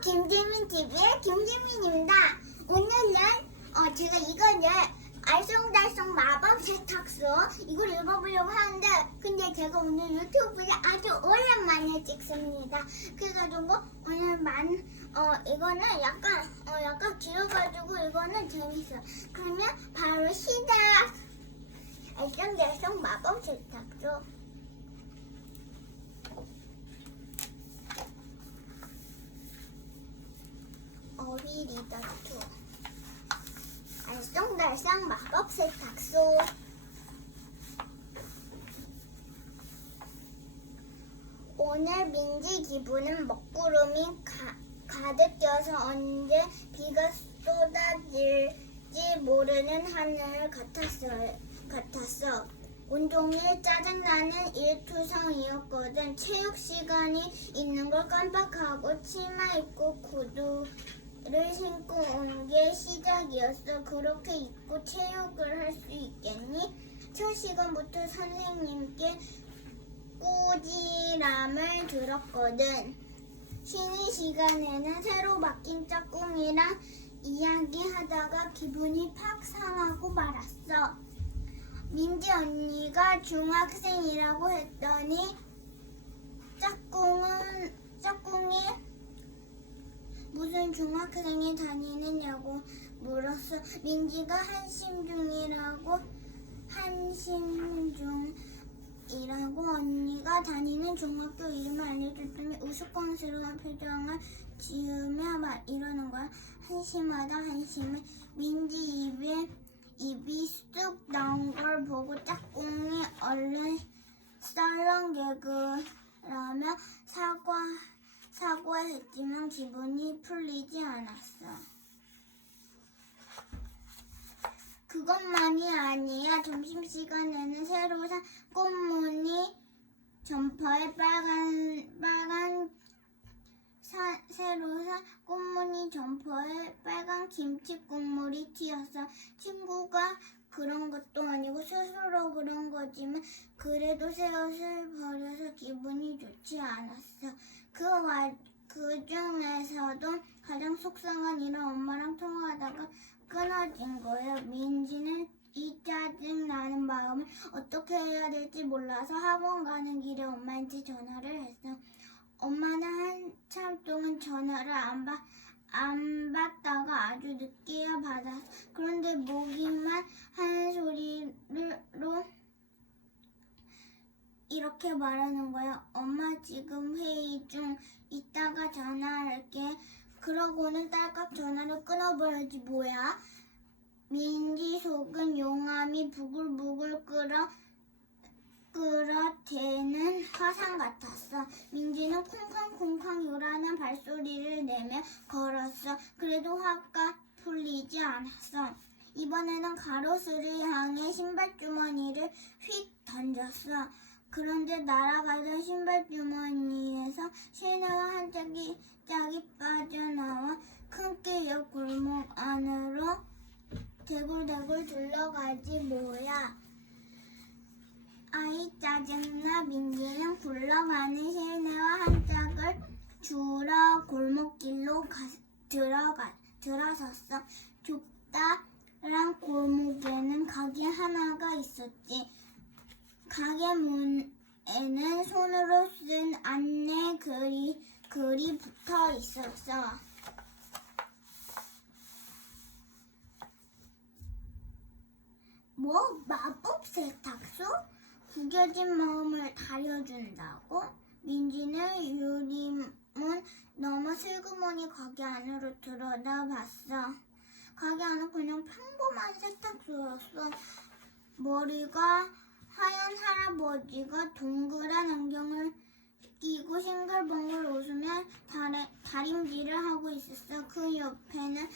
김지민 TV의 김지민입니다. 오늘은 어, 제가 이거를 알쏭달쏭 마법 세탁소 이걸 읽어보려고 하는데 근데 제가 오늘 유튜브에 아주 오랜만에 찍습니다. 그래가지고 오늘 만 어, 이거는 약간 어, 약간 길어가지고 이거는 재밌어요. 그러면 바로 시작! 알쏭달쏭 마법 세탁소 투 알쏭달쏭 마법 세탁소 오늘 민지 기분은 먹구름이 가, 가득 껴서 언제 비가 쏟아질지 모르는 하늘 같았어. 같았어. 온종일 짜증나는 일투성이었거든. 체육 시간이 있는 걸 깜빡하고 치마 입고 구두 를 신고 온 게 시작이었어. 그렇게 입고 체육을 할 수 있겠니? 첫 시간부터 선생님께 꾸지람을 들었거든. 쉬는 시간에는 새로 바뀐 짝꿍이랑 이야기하다가 기분이 팍 상하고 말았어. 민지 언니가 중학생이라고 했더니 짝꿍은 짝꿍이 무슨 중학생이 다니느냐고 물었어. 민지가 한심 중이라고 한심 중이라고 언니가 다니는 중학교 이름을 알려줬더니 우스꽝스러운 표정을 지으며 말 이러는 거야. 한심하다 한심해. 민지 입에 입이 쑥 나온 걸 보고 짝꿍이 얼른 썰렁개그라며 사과 사과했지만 기분이 풀리지 않았어. 그것만이 아니야. 점심시간에는 새로 산 꽃무늬 점퍼에 빨간 빨간 사, 새로 산 꽃무늬 점퍼에 빨간 김치 국물이 튀었어. 친구가 그런 것도 아니고 스스로 그런 거지만 그래도 새 옷을 버려서 기분이 좋지 않았어. 그, 와, 그 중에서도 가장 속상한 일은 엄마랑 통화하다가 끊어진 거예요. 민지는 이 짜증 나는 마음을 어떻게 해야 될지 몰라서 학원 가는 길에 엄마한테 전화를 했어. 엄마는 한참 동안 전화를 안, 받, 안 받다가 아주 늦게야 받았어. 그런데 모기만 하는 소리로 이렇게 말하는 거야. 엄마 지금 회의 중 이따가 전화할게. 그러고는 딸깍 전화를 끊어버려지 뭐야. 민지 속은 용암이 부글부글 끓어 끓어 대는 화산 같았어. 민지는 쿵쾅쿵쾅 요란한 발소리를 내며 걸었어. 그래도 화가 풀리지 않았어. 이번에는 가로수를 향해 신발 주머니를 휙 던졌어. 그런데 날아가던 신발 주머니에서 실내가 한 짝이 짝이 빠져나와 큰 길 옆 골목 안으로 대굴대굴 둘러가지 뭐야. 아이 짜증나 민지는 굴러가는 실내와 한 짝을 주러 골목길로 가, 들어가 들어섰어. 좁다란 골목에는 가게 하나가 있었지. 가게 문에는 손으로 쓴 안내 글이 글이 붙어 있었어. 뭐 마법 세탁소? 구겨진 마음을 다려준다고? 민지는 유리문 너머 슬그머니 가게 안으로 들여다봤어. 가게 안은 그냥 평범한 세탁소였어. 머리가 하얀 할아버지가 동그란 안경을 끼고 싱글벙글 웃으며 다리, 다림질을 하고 있었어. 그 옆에는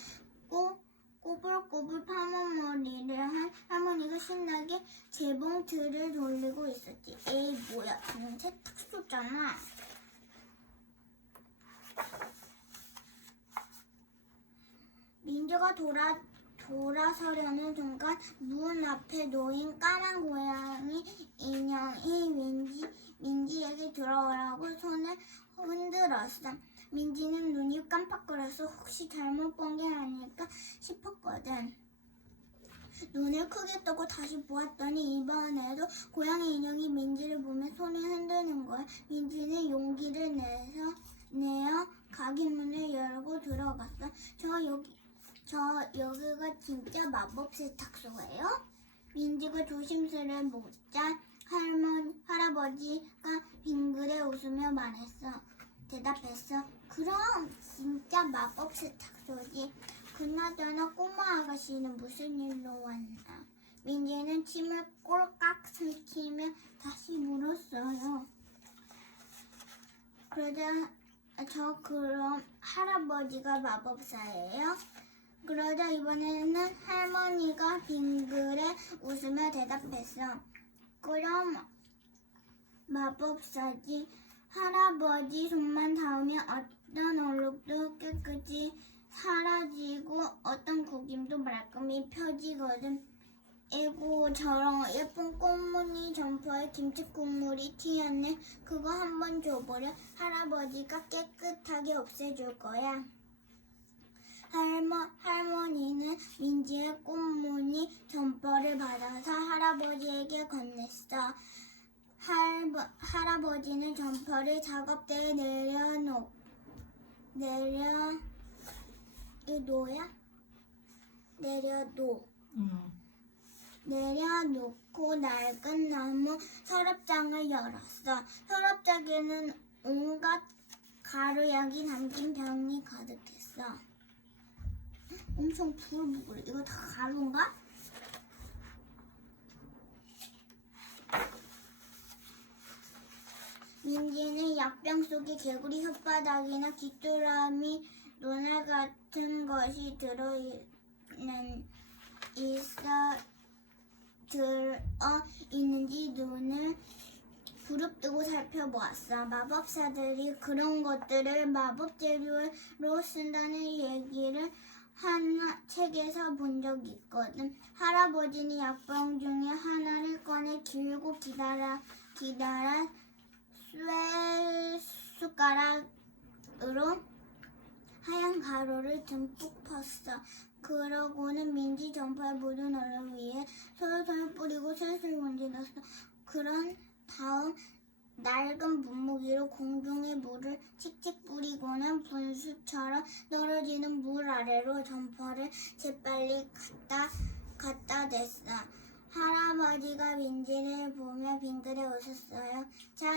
꼬, 꼬불꼬불 파만 머리를 한 할머니가 신나게 재봉틀을 돌리고 있었지. 에이 뭐야, 그냥 세탁소잖아. 민주가 돌아 돌아서려는 순간 문 앞에 놓인 까만 고양이 인형이 민지 민지에게 들어오라고 손을 흔들었어. 민지는 깜빡거려서 혹시 잘못 본 게 아닐까 싶었거든. 눈을 크게 뜨고 다시 보았더니 이번에도 고양이 인형이 민지를 보며 손을 흔드는 거야. 민지는 용기를 내서 내어 가게 문을 열고 들어갔어. 저 여기 저 여기가 진짜 마법 세탁소예요? 민지가 조심스레 묻자 할머니 할아버지가 빙그레 웃으며 말했어. 대답했어. 그럼 진짜 마법 세탁소지. 그나저나 꼬마 아가씨는 무슨 일로 왔나? 민지는 침을 꼴깍 삼키며 다시 물었어요. 그러자 저 그럼 할아버지가 마법사예요? 그러자 이번에는 할머니가 빙그레 웃으며 대답했어. 그럼 마법사지 할아버지 손만 닿으면 어떤 얼룩도 깨끗이 사라지고 어떤 구김도 말끔히 펴지거든. 에고 저런 예쁜 꽃무늬 점퍼에 김치 국물이 튀었네. 그거 한번 줘보려 할아버지가 깨끗하게 없애줄 거야. 할머, 할머니는 민지의 꽃무늬 점퍼를 받아서 할아버지에게 건넸어. 할버, 할아버지는 점퍼를 작업대에 내려놓, 내려, 이 노야? 내려놓. 응. 내려놓고 낡은 나무 서랍장을 열었어. 서랍장에는 온갖 가루약이 담긴 병이 가득했어. 엄청 부글부글. 이거 다 가루인가? 민지는 약병 속에 개구리 혓바닥이나 귀뚜라미 눈알 같은 것이 들어있는 있어 들어 있는지 눈을 부릅뜨고 살펴보았어. 마법사들이 그런 것들을 마법 재료로 쓴다는 얘기를 하나 책에서 본적 있거든. 할아버지는 약봉 중에 하나를 꺼내 길고 기다라 기다란 쇠 숟가락으로 하얀 가루를 듬뿍 폈어. 그러고는 민지 점퍼에 묻은 얼음 위에 솔솔 뿌리고 슬슬 문질렀어. 그런 다음 낡은 분무기로 공중에 물을 칙칙 뿌리고는 분수처럼 떨어지는 물 아래로 점퍼를 재빨리 갖다 갖다 댔어. 할아버지가 민지를 보며 빙그레 웃었어요.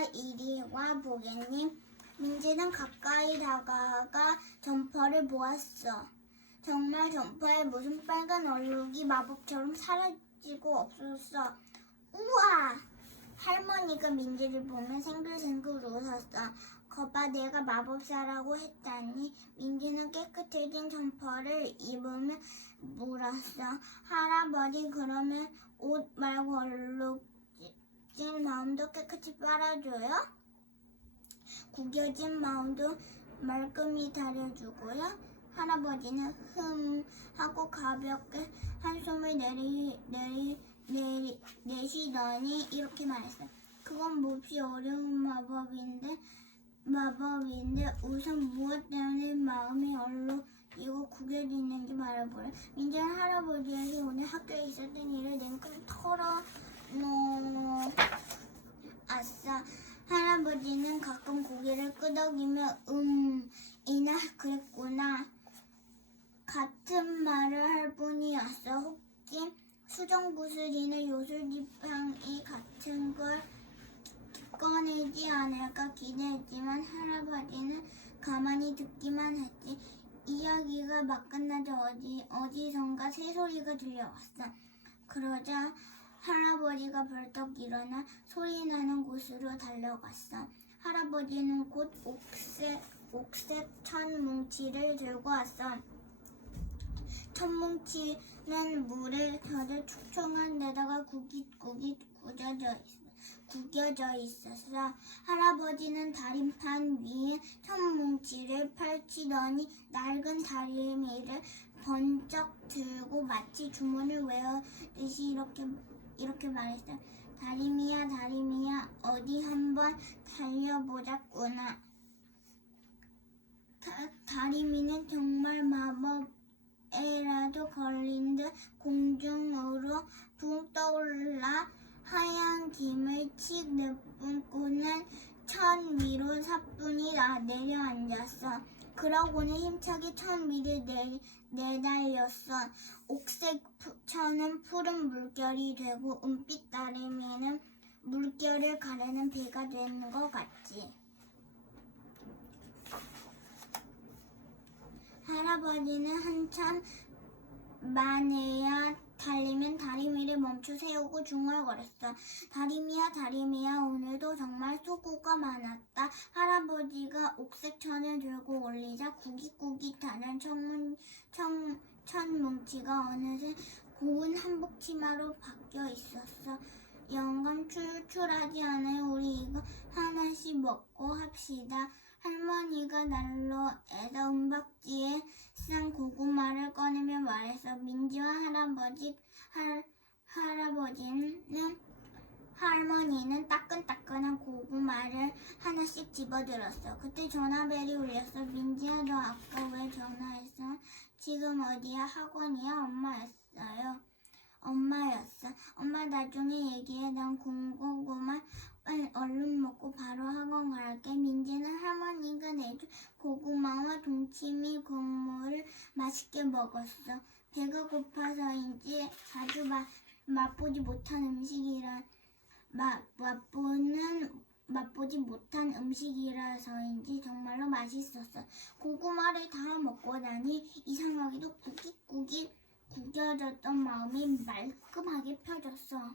자, 이리 와 보겠니? 민지는 가까이 다가가 점퍼를 보았어. 정말 점퍼에 무슨 빨간 얼룩이 마법처럼 사라지고 없었어. 우와! 할머니가 민지를 보며 생글생글 웃었어. 거봐 내가 마법사라고 했다니 민지는 깨끗해진 점퍼를 입으며 물었어. 할아버지 그러면 옷 말고 얼룩 진 마음도 깨끗이 빨아줘요? 구겨진 마음도 말끔히 다려주고요. 할아버지는 흠 하고 가볍게 한숨을 내리 내리 내리 내쉬더니 이렇게 말했어. 그건 몹시 어려운 마법인데 마법인데 우선 무엇 때문에 마음이 얼룩이고 구겨지는지 말해보래. 민재는 할아버지에게 오늘 학교에 있었던 일을 냉큼 털어 놓. 아싸. 할아버지는 가끔 고개를 끄덕이며 음 이나 그랬구나 같은 말을 할 뿐이었어 혹시 수정구슬이나 요술지팡이 같은 걸 꺼내지 않을까 기대했지만 할아버지는 가만히 듣기만 했지 이야기가 막 끝나자 어디 어디선가 새소리가 들려왔어 그러자 할아버지가 벌떡 일어나 소리 나는 곳으로 달려갔어. 할아버지는 곧 옥색, 옥색 천 뭉치를 들고 왔어. 천 뭉치는 물에 젖어 축청한 데다가 구깃구깃 구겨져 있어. 구겨져 있었어. 할아버지는 다림판 위에 천 뭉치를 펼치더니 낡은 다리미를 번쩍 들고 마치 주문을 외우듯이 이렇게 이렇게 말했어. 다리미야, 다리미야, 어디 한번 달려보자꾸나. 다리미는 정말 마법에라도 걸린 듯 공중으로 붕 떠올라 하얀 김을 칙 내 그러고는 힘차게 천 위를 내, 내달렸어. 옥색 푸- 천은 푸른 물결이 되고 은빛 다리미는 물결을 가르는 배가 되는 것 같지. 할아버지는 한참 만에야 달리면 다리미를 멈춰 세우고 중얼거렸어. 다리미야 다리미야 오늘도 정말 수고가 많았다. 할아버지가 옥색 천을 들고 올리자 구깃구깃하는 천문, 천, 천뭉치가 어느새 고운 한복 치마로 바뀌어 있었어. 영감 출출하지 않아요. 우리 이거 하나씩 먹고 합시다. 할머니가 난로에서 은박지에 싼 고구마를 꺼내며 말했어. 민지와 할아버지, 할, 할아버지는 할머니는 따끈따끈한 고구마를 하나씩 집어들었어. 그때 전화벨이 울렸어. 민지야, 너 아까 왜 전화했어? 지금 어디야? 학원이야? 엄마였어요. 엄마였어. 엄마 나중에 얘기해. 난 군고구마 빨리 얼른 먹고 바로 학원 갈게. 민지는 할머니가 내준 고구마와 동치미 국물을 맛있게 먹었어. 배가 고파서인지 자주 마, 맛보지 못한 음식이라 맛 맛보는 맛보지 못한 음식이라서인지 정말로 맛있었어. 고구마를 다 먹고 나니 이상하게도 구깃구깃 구겨졌던 마음이 말끔하게 펴졌어.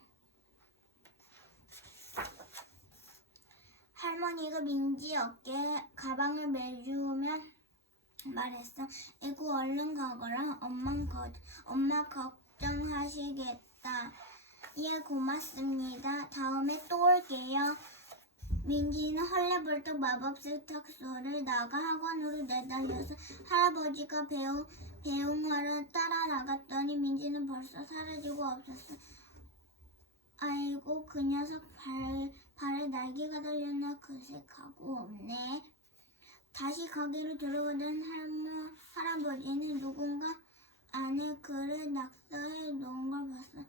할머니가 민지 어깨에 가방을 매주며 말했어. 애구 얼른 가거라. 엄마 거, 엄마 걱정하시겠다. 예, 고맙습니다. 다음에 또 올게요. 민지는 헐레벌떡 마법 세탁소를 나가 학원으로 내달려서 할아버지가 배우, 배웅하러 따라 나갔더니 민지는 벌써 사라지고 없었어. 아이고 그 녀석 발, 발에 날개가 달렸나 그새 가고 없네. 다시 가게로 들어오던 할머, 할아버지는 누군가 안에 글을 낙서해 놓은 걸 봤어.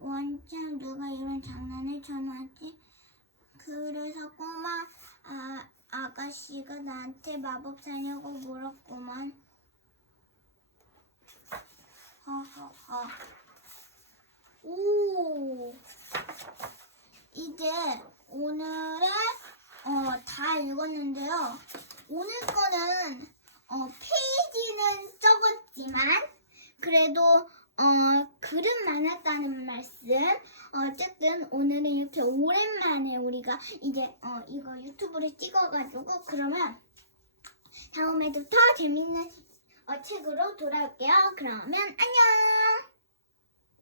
원참 누가 이런 장난을 쳐놨지? 그래서 꼬마 아, 아가씨가 나한테 마법 사냐고 물었구만. 허허허. 오. 이제 오늘의 어, 다 읽었는데요. 오늘 거는 어, 페이지는 적었지만 그래도 어, 글은 많았다는 말씀. 어쨌든 오늘은 이렇게 오랜만에 우리가 이제 어, 이거 유튜브를 찍어가지고 그러면 다음에도 더 재밌는 어, 책으로 돌아올게요. 그러면 안녕.